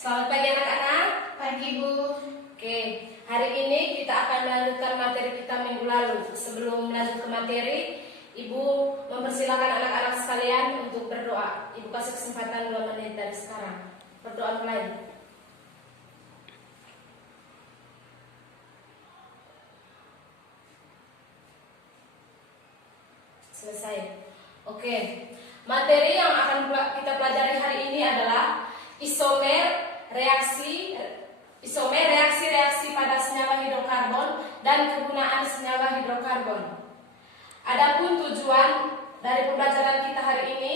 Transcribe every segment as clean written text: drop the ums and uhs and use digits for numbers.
Selamat pagi anak-anak. Pagi Bu. Oke, hari ini kita akan melanjutkan materi kita minggu lalu. Sebelum lanjut ke materi, Ibu mempersilakan anak-anak sekalian untuk berdoa. Ibu kasih kesempatan 2 menit dari sekarang. Berdoa mulai. Selesai. Oke, materi yang akan kita pelajari hari ini adalah isomer reaksi pada senyawa hidrokarbon dan kegunaan senyawa hidrokarbon. Adapun tujuan dari pembelajaran kita hari ini,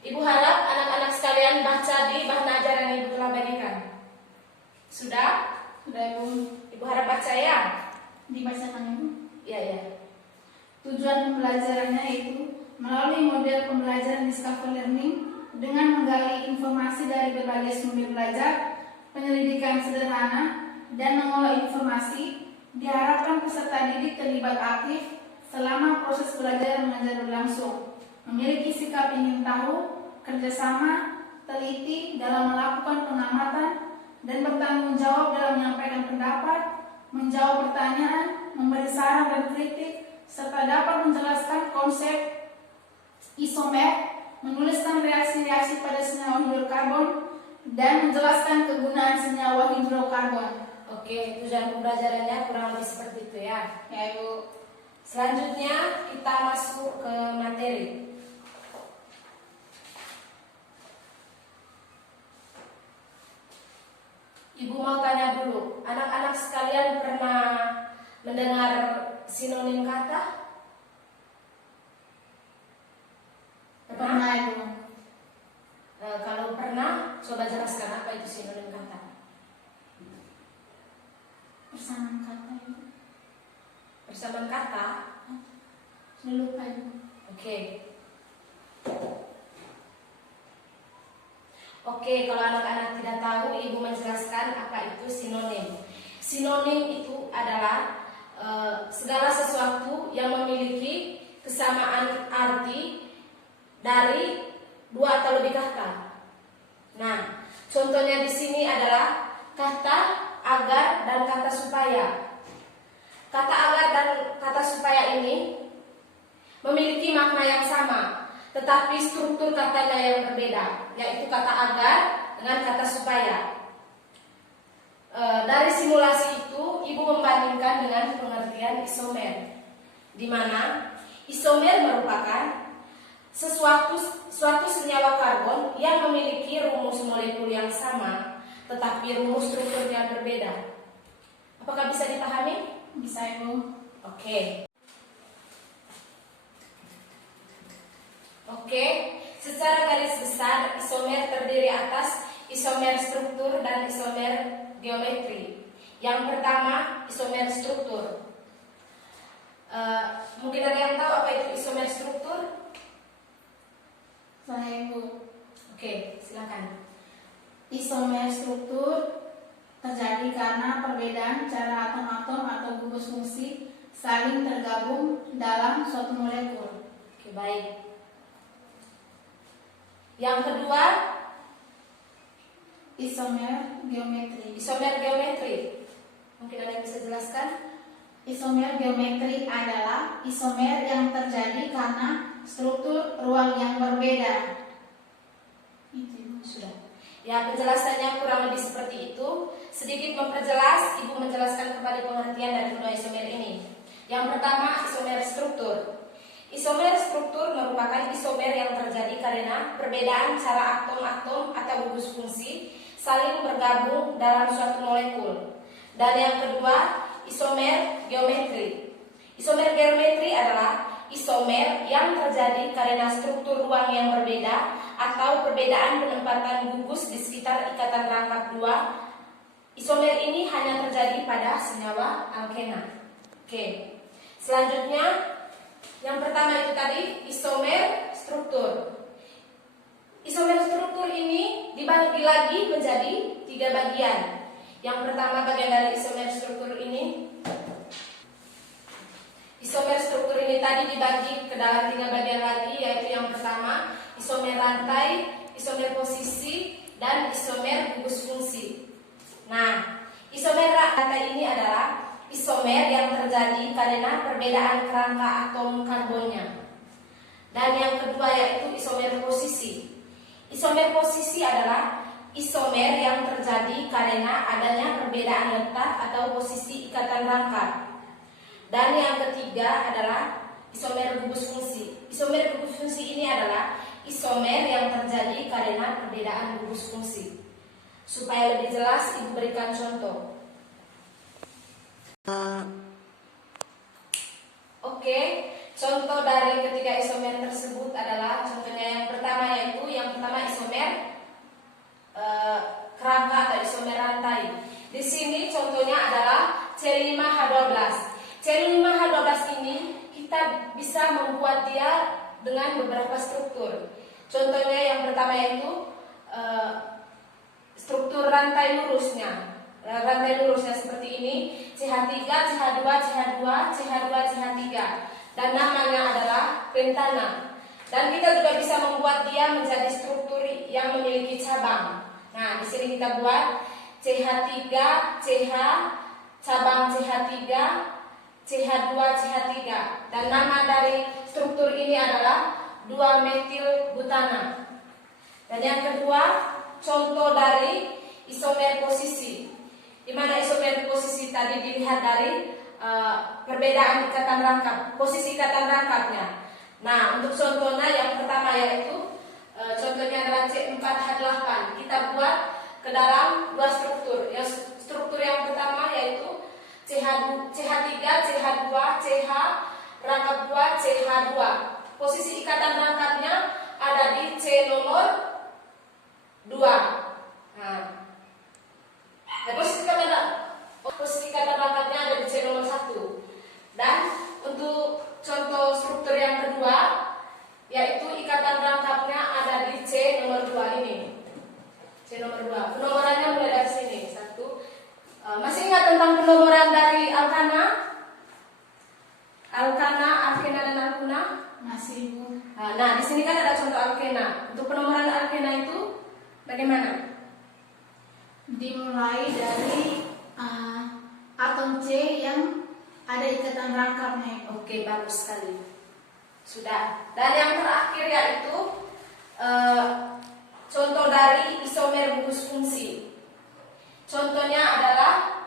Ibu harap anak-anak sekalian baca di bahan ajaran yang Ibu telah bagikan. Sudah? Sudah Bu. Ibu harap baca ya. Dibacakan Ibu. Ya. Tujuan pembelajarannya yaitu melalui model pembelajaran Discover Learning dengan menggali informasi dari berbagai sumber belajar, penyelidikan sederhana, dan mengolah informasi. Diharapkan peserta didik terlibat aktif selama proses belajar mengajar berlangsung, memiliki sikap ingin tahu, kerjasama, teliti dalam melakukan pengamatan, dan bertanggung jawab dalam menyampaikan pendapat, menjawab pertanyaan, memberi saran dan kritik, serta dapat menjelaskan konsep isomer, menuliskan reaksi-reaksi pada senyawa hidrokarbon, dan menjelaskan kegunaan senyawa hidrokarbon. Oke, tujuan pembelajarannya kurang lebih seperti itu ya. Ya Ibu. Selanjutnya kita masuk ke materi. Ibu mau tanya dulu, anak-anak sekalian pernah mendengar sinonim kata? Pernah Ibu. Kalau pernah, coba jelaskan apa itu sinonim kata. Persamaan kata Ibu. Persamaan kata? Sudah lupa Ibu. Oke, kalau anak-anak tidak tahu, Ibu menjelaskan apa itu sinonim. Sinonim itu adalah segala sesuatu yang memiliki kesamaan arti dari 2 atau lebih kata. Nah, contohnya di sini adalah kata agar dan kata supaya. Kata agar dan kata supaya ini memiliki makna yang sama, tetapi struktur katanya yang berbeda, yaitu kata agar dengan kata supaya. Dari simulasi itu, Ibu membandingkan dengan pengertian isomer, di mana isomer merupakan suatu senyawa karbon yang memiliki rumus molekul yang sama, tetapi rumus strukturnya berbeda. Apakah bisa dipahami? Bisa Ibu. Oke, secara garis besar isomer terdiri atas isomer struktur dan isomer geometri. Yang pertama, isomer struktur. Mungkin ada yang tahu apa itu isomer struktur? Saya Ibu. Oke, silakan. Isomer struktur terjadi karena perbedaan cara atom-atom atau gugus fungsi saling tergabung dalam suatu molekul. Oke, baik. Yang kedua, isomer geometri. isomer geometri. Mungkin ada yang bisa jelaskan? Isomer geometri adalah isomer yang terjadi karena struktur ruang yang berbeda. Itu Sudah. Ya, penjelasannya kurang lebih seperti itu. Sedikit memperjelas, Ibu menjelaskan kembali pengertian dari kedua isomer ini. Yang pertama, isomer struktur. Isomer struktur merupakan isomer yang terjadi karena perbedaan cara atom-atom atau gugus fungsi saling bergabung dalam suatu molekul. Dan yang kedua, isomer geometri. Isomer geometri adalah isomer yang terjadi karena struktur ruang yang berbeda atau perbedaan penempatan gugus di sekitar ikatan rangkap 2. Isomer ini hanya terjadi pada senyawa alkena. Oke. Selanjutnya, yang pertama itu tadi isomer struktur. Isomer struktur ini dibagi lagi menjadi 3 bagian. Yang pertama, bagian dari isomer struktur ini. Isomer struktur ini tadi dibagi ke dalam 3 bagian lagi, yaitu yang pertama isomer rantai, isomer posisi, dan isomer gugus fungsi. Nah, isomer rantai ini adalah isomer yang terjadi karena perbedaan kerangka atom karbonnya. Dan yang kedua yaitu isomer posisi. Isomer posisi adalah isomer yang terjadi karena adanya perbedaan letak atau posisi ikatan rangka. Dan yang ketiga adalah isomer gugus fungsi. Isomer gugus fungsi ini adalah isomer yang terjadi karena perbedaan gugus fungsi. Supaya lebih jelas, Ibu berikan contoh. Oke, contoh dari ketiga isomer tersebut adalah contohnya yang pertama yaitu isomer kerangka atau isomer rantai. Di sini contohnya adalah C5H12. C5H12 ini kita bisa membuat dia dengan beberapa struktur. Contohnya yang pertama yaitu struktur rantai lurusnya. Rantai lurusnya seperti ini, CH3, CH2, CH2, CH2, CH3. Dan namanya adalah pentana. Dan kita juga bisa membuat dia menjadi struktur yang memiliki cabang. Nah, di sini kita buat CH3, CH, cabang CH3, CH2, CH3. Dan nama dari struktur ini adalah 2-metil butana. Dan yang kedua, contoh dari isomer posisi. Di mana isomer posisi tadi dilihat dari perbedaan ikatan rangkap, posisi ikatan rangkapnya. Nah, untuk contohnya yang pertama yaitu contohnya adalah C4H8. Kita buat ke dalam dua struktur. Yang struktur yang pertama yaitu CH3, CH2, CH, rangkap 2, CH2. Posisi ikatan rangkapnya ada di C nomor 2. Nah, posisi ikatan rangkapnya ada di C nomor 1. Dan untuk contoh struktur yang kedua yaitu ikatan rangkapnya ada di C nomor 2 ini. C nomor 2. Penomorannya mulai dari sini. 1. Masih ingat tentang penomoran dari alkana? Alkana, alkena dan alkuna? Masih, Bu. Nah, di sini kan ada contoh alkena. Untuk penomoran alkena itu bagaimana? Dimulai dari atom C yang ada ikatan rangkapnya. Oke, bagus sekali. Sudah. Dan yang terakhir yaitu contoh dari isomer gugus fungsi. Contohnya adalah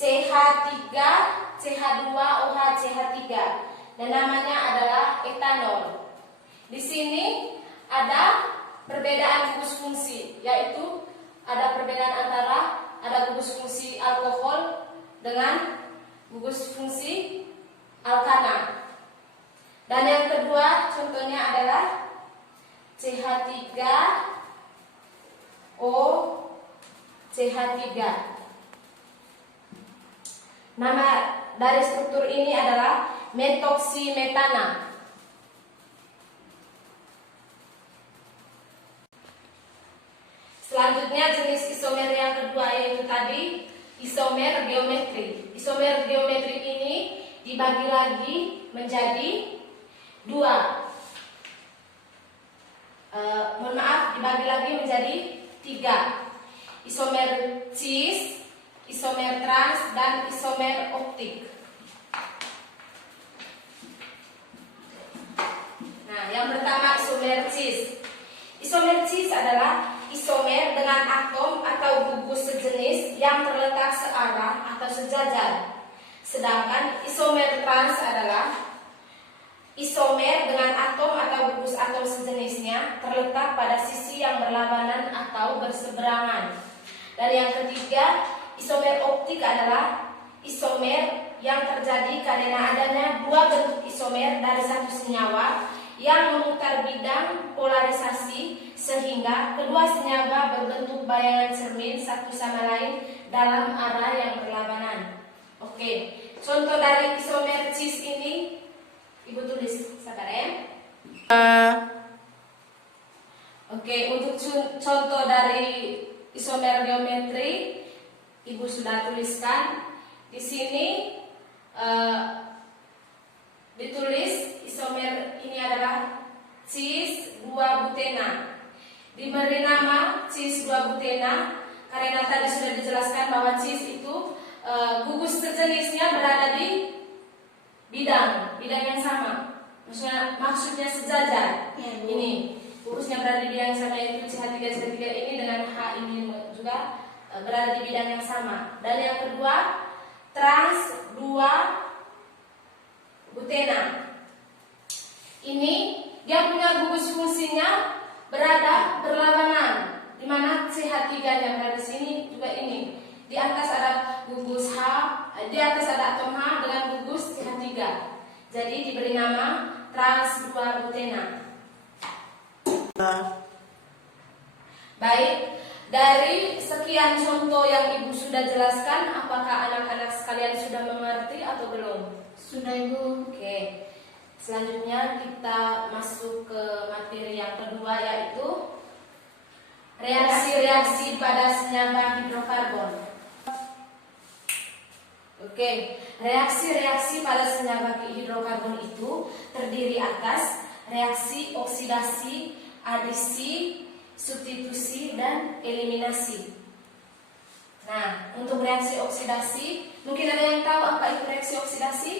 CH3, CH2OH, CH3. Dan namanya adalah etanol. Di sini ada perbedaan gugus fungsi, yaitu ada perbedaan antara ada gugus fungsi alkohol dengan gugus fungsi alkana. Dan yang kedua contohnya adalah CH3O, CH3. Nama dari struktur ini adalah metoksimetana. Selanjutnya jenis isomer yang kedua yaitu tadi isomer geometri. Isomer geometri ini dibagi lagi menjadi 2. Dibagi lagi menjadi 3. Isomer cis, isomer trans, dan isomer optik. Nah, yang pertama isomer cis. Isomer cis adalah isomer dengan atom atau gugus sejenis yang terletak searah atau sejajar. Sedangkan isomer trans adalah isomer dengan atom atau gugus atom sejenisnya terletak pada sisi yang berlawanan atau berseberangan. Dan yang ketiga, isomer optik adalah isomer yang terjadi karena adanya dua bentuk isomer dari satu senyawa yang memutar bidang polarisasi sehingga kedua senyawa berbentuk bayangan cermin satu sama lain dalam arah yang berlawanan. Oke, contoh dari isomer cis ini Ibu tulis, sabar ya. Oke, untuk contoh dari isomer geometri Ibu sudah tuliskan. Di sini ditulis isomer ini adalah cis 2-butena. diberi nama cis 2-butena karena tadi sudah dijelaskan bahwa cis itu gugus sejenisnya berada di bidang yang sama. Maksudnya sejajar. Ya, Bu. Ini gugusnya berada di bidang yang sama, yaitu CH3 ini dengan H ini juga berada di bidang yang sama. Dan yang kedua, trans 2-butena. Ini dia punya gugus fungsinya berlawanan, di mana CH3-nya berada di sini juga ini. Di atas ada gugus H, di atas ada atom H dengan gugus CH3. Jadi diberi nama trans 2-butena. Baik, dari sekian contoh yang Ibu sudah jelaskan, apakah anak-anak sekalian sudah mengerti atau belum? Sudah, Ibu. Oke. Selanjutnya kita masuk ke materi yang kedua, yaitu reaksi-reaksi pada senyawa hidrokarbon. Oke, reaksi-reaksi pada senyawa hidrokarbon itu terdiri atas reaksi oksidasi, adisi, substitusi, dan eliminasi. Nah, untuk reaksi oksidasi, mungkin ada yang tahu apa itu reaksi oksidasi?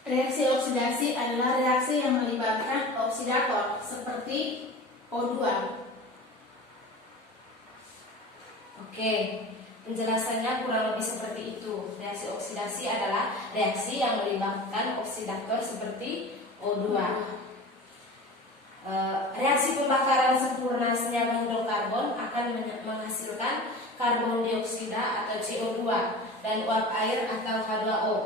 Reaksi oksidasi adalah reaksi yang melibatkan oksidator seperti O2. Oke, penjelasannya kurang lebih seperti itu. Reaksi oksidasi adalah reaksi yang melibatkan oksidator seperti O2. Reaksi pembakaran sempurna senyawa hidrokarbon akan menghasilkan karbon dioksida atau CO2 dan uap air atau H2O.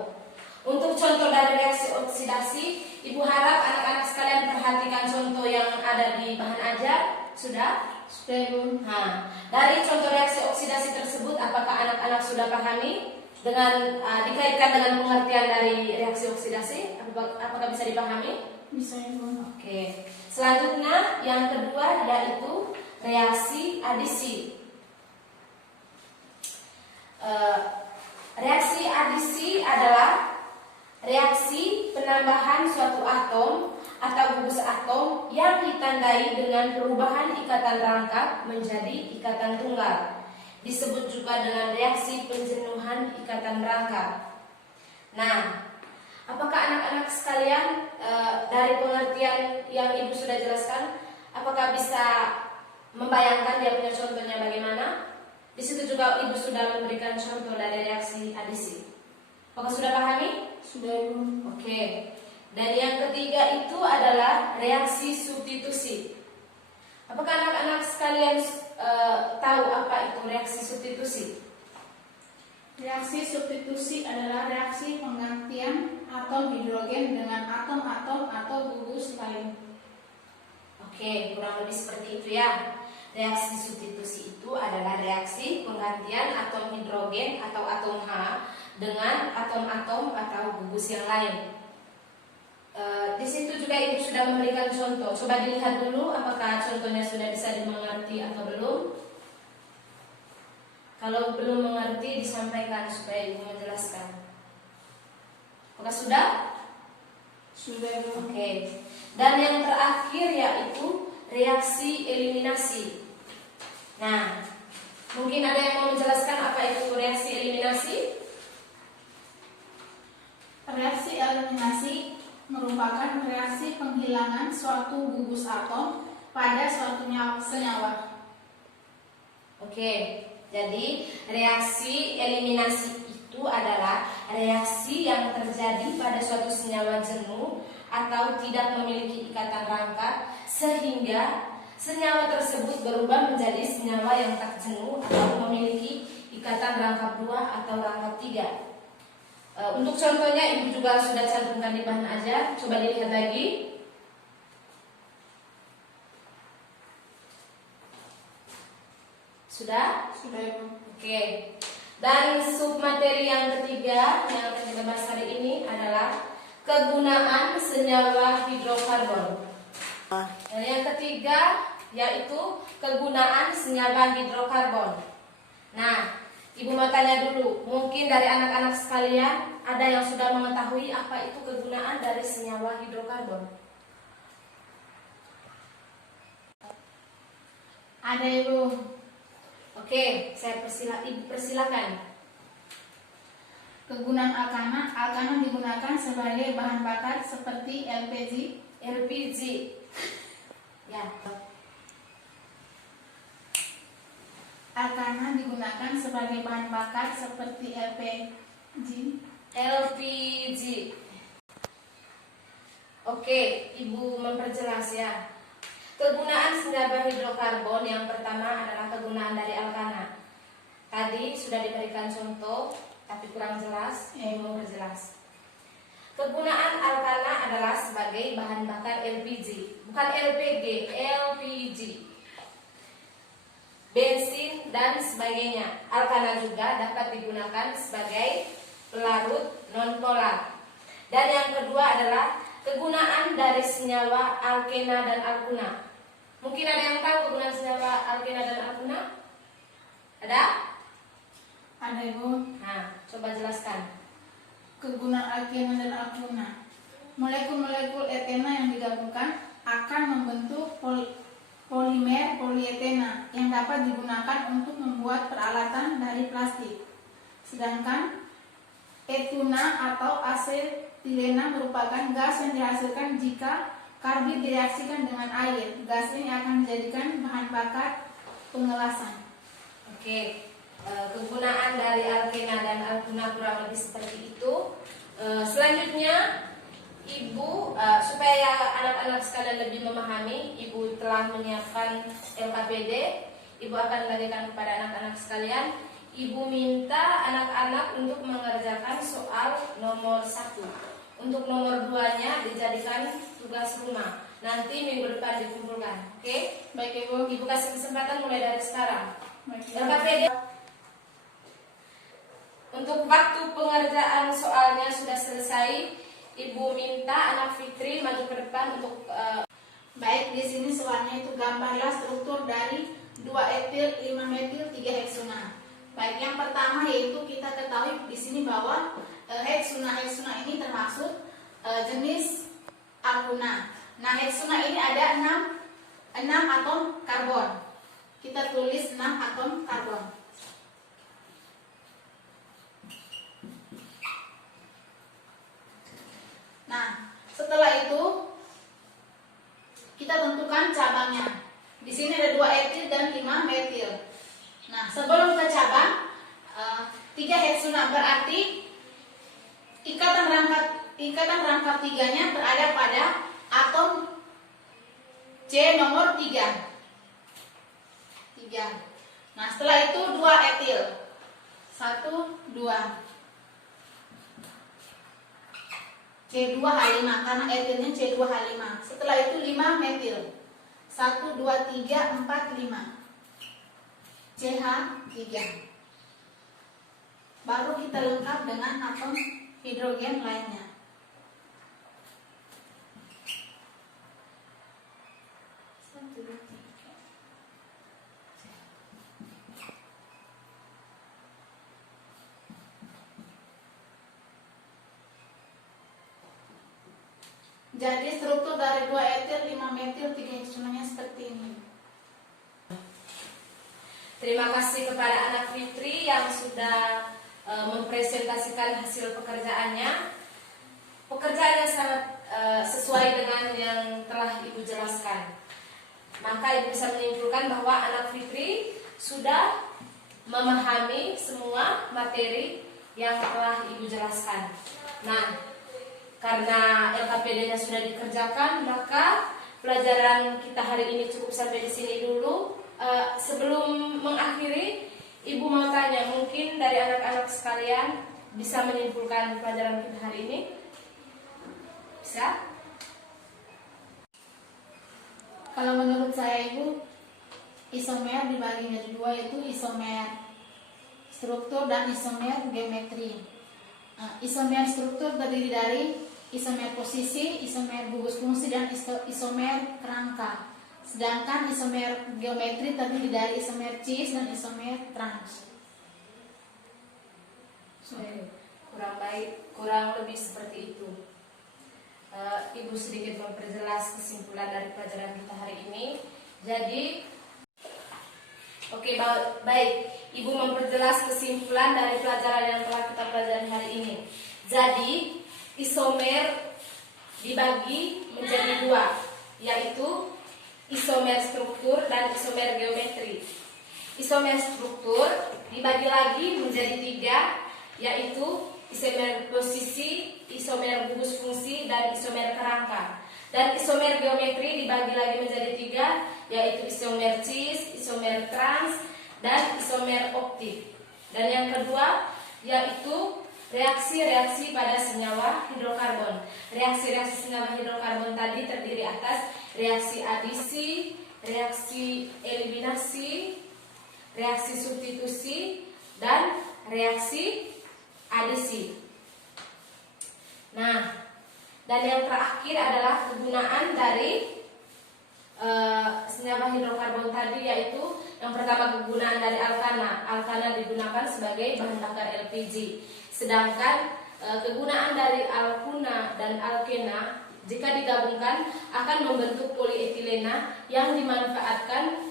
Untuk contoh dari reaksi oksidasi, Ibu harap anak-anak sekalian perhatikan contoh yang ada di bahan ajar. Sudah? Sudah, Ibu. Nah, dari contoh reaksi oksidasi tersebut, apakah anak-anak sudah pahami dengan dikaitkan dengan pengertian dari reaksi oksidasi? Apakah bisa dipahami? Bisa, Ibu. Oke. Selanjutnya yang kedua yaitu reaksi adisi. Reaksi adisi adalah reaksi penambahan suatu atom atau gugus atom yang ditandai dengan perubahan ikatan rangkap menjadi ikatan tunggal. Disebut juga dengan reaksi penjenuhan ikatan rangkap. Nah, apakah anak-anak sekalian dari pengertian yang Ibu sudah jelaskan, apakah bisa membayangkan dia punya contohnya bagaimana? Di situ juga Ibu sudah memberikan contoh dari reaksi adisi. Apakah sudah pahami? Sudah, Ibu. Oke. Dan yang ketiga itu adalah reaksi substitusi. Apakah anak-anak sekalian tahu apa itu reaksi substitusi? Reaksi substitusi adalah reaksi penggantian atom hidrogen dengan atom-atom atau gugus lain. Oke, kurang lebih seperti itu ya. Reaksi substitusi itu adalah reaksi penggantian atom hidrogen atau atom H dengan atom-atom atau gugus yang lain. Di situ juga Ibu sudah memberikan contoh. Coba dilihat dulu apakah contohnya sudah bisa dimengerti atau belum. Kalau belum mengerti disampaikan supaya Ibu menjelaskan. Apakah sudah? Sudah, Ibu. Oke. Dan yang terakhir yaitu reaksi eliminasi. Nah, mungkin ada yang mau menjelaskan apa itu reaksi eliminasi? Reaksi eliminasi merupakan reaksi penghilangan suatu gugus atom pada suatu senyawa. Oke, jadi reaksi eliminasi itu adalah reaksi yang terjadi pada suatu senyawa jenuh atau tidak memiliki ikatan rangkap sehingga senyawa tersebut berubah menjadi senyawa yang tak jenuh atau memiliki ikatan rangkap 2 atau rangkap 3. Untuk contohnya Ibu juga sudah cantumkan di bahan ajar. Coba dilihat lagi. Sudah? Sudah, Ibu. Oke. Dan submateri yang ketiga yang akan kita bahas hari ini adalah kegunaan senyawa hidrokarbon. Dan yang ketiga yaitu kegunaan senyawa hidrokarbon. Nah, Ibu mau tanya dulu, mungkin dari anak-anak sekalian ada yang sudah mengetahui apa itu kegunaan dari senyawa hidrokarbon? Ada Ibu. Oke, Ibu persilakan. Kegunaan alkana. Alkana digunakan sebagai bahan bakar seperti LPG. Ya. Alkana digunakan sebagai bahan bakar seperti LPG. Oke, Ibu memperjelas ya. Kegunaan senyawa hidrokarbon yang pertama adalah kegunaan dari alkana. Tadi sudah diberikan contoh, tapi kurang jelas. Ibu memperjelas. Kegunaan alkana adalah sebagai bahan bakar LPG, bukan LPG, LPG. Bensin dan sebagainya. Alkana juga dapat digunakan sebagai pelarut non-polar. Dan yang kedua adalah kegunaan dari senyawa alkena dan alkuna. Mungkin ada yang tahu kegunaan senyawa alkena dan alkuna? Ada? Ada Ibu. Nah, coba jelaskan. Kegunaan alkena dan alkuna. Molekul-molekul etena yang digabungkan akan membentuk polimer polietena yang dapat digunakan untuk membuat peralatan dari plastik. Sedangkan etuna atau asetilena merupakan gas yang dihasilkan jika karbit direaksikan dengan air. Gas ini akan dijadikan bahan bakar pengelasan. Oke, kegunaan dari alkena dan alkuna kurang lebih seperti itu. Selanjutnya, Ibu, supaya anak-anak sekalian lebih memahami, Ibu telah menyiapkan LKPD. Ibu akan bagikan kepada anak-anak sekalian. Ibu minta anak-anak untuk mengerjakan soal nomor 1. Untuk nomor 2-nya dijadikan tugas rumah. Nanti minggu depan dikumpulkan. Oke? Baik Ibu. Ibu kasih kesempatan mulai dari sekarang. Baik, Ibu. LKPD. Untuk waktu pengerjaan soalnya sudah selesai. Ibu minta anak Fitri maju ke depan untuk Baik, di sini soalnya itu gambarlah struktur dari 2 etil, 5 metil, 3 heksuna. Baik, yang pertama yaitu kita ketahui di sini bahwa heksuna ini termasuk jenis alkuna. Nah, heksuna ini ada 6 atom karbon. Kita tulis 6 atom karbon. Nah, setelah itu kita tentukan cabangnya. Di sini ada 2 etil dan 5 metil. Nah, sebelum ke cabang, 3 heksuna berarti ikatan rangkap 3-nya berada pada atom C nomor 3. Nah, setelah itu 2 etil. 1, 2. C2H5 karena etilnya C2H5. Setelah itu 5 metil. 1, 2, 3, 4, 5. CH3. Baru kita lengkap dengan atom hidrogen lainnya. Jadi struktur dari 2 etil, 5 metil, 3 heksunanya seperti ini. terima kasih kepada anak Fitri yang sudah mempresentasikan hasil pekerjaannya. Pekerjaannya sangat sesuai dengan yang telah Ibu jelaskan. Maka Ibu bisa menyimpulkan bahwa anak Fitri sudah memahami semua materi yang telah Ibu jelaskan. Nah, karena LKPD-nya sudah dikerjakan, maka pelajaran kita hari ini cukup sampai di sini dulu. Sebelum mengakhiri, Ibu mau tanya, mungkin dari anak-anak sekalian bisa menyimpulkan pelajaran kita hari ini? Bisa? Kalau menurut saya Ibu, isomer dibagi menjadi 2, yaitu isomer struktur dan isomer geometri. Isomer struktur terdiri dari isomer posisi, isomer gugus fungsi, dan isomer kerangka. Sedangkan isomer geometri terdiri dari isomer cis dan isomer trans. Kurang lebih seperti itu. Ibu sedikit memperjelas kesimpulan dari pelajaran kita hari ini. Jadi Oke, baik. Ibu memperjelas kesimpulan dari pelajaran yang telah kita pelajari hari ini. Jadi, isomer dibagi menjadi dua, yaitu isomer struktur dan isomer geometri. Isomer struktur dibagi lagi menjadi tiga, yaitu isomer posisi, isomer gugus fungsi, dan isomer kerangka. Dan isomer geometri dibagi lagi menjadi tiga, yaitu isomer cis, isomer trans, dan isomer optik. Dan yang kedua yaitu reaksi-reaksi pada senyawa hidrokarbon. Reaksi-reaksi senyawa hidrokarbon tadi terdiri atas reaksi adisi, reaksi eliminasi, reaksi substitusi, dan reaksi adisi. Nah, dan yang terakhir adalah kegunaan dari senyawa hidrokarbon tadi, yaitu yang pertama kegunaan dari alkana. Alkana digunakan sebagai bahan bakar LPG. Sedangkan kegunaan dari alkuna dan alkena jika digabungkan akan membentuk polietilena yang dimanfaatkan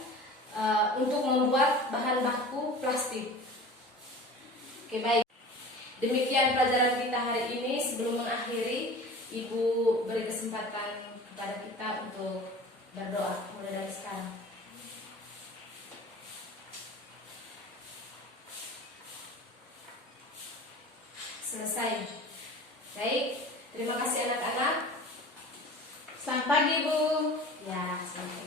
untuk membuat bahan baku plastik. Oke, baik. Demikian pelajaran kita hari ini. Sebelum mengakhiri, Ibu beri kesempatan kepada kita untuk berdoa mulai dari sekarang. Selesai. Baik, terima kasih anak-anak. Selamat pagi, Bu. Ya, selamat.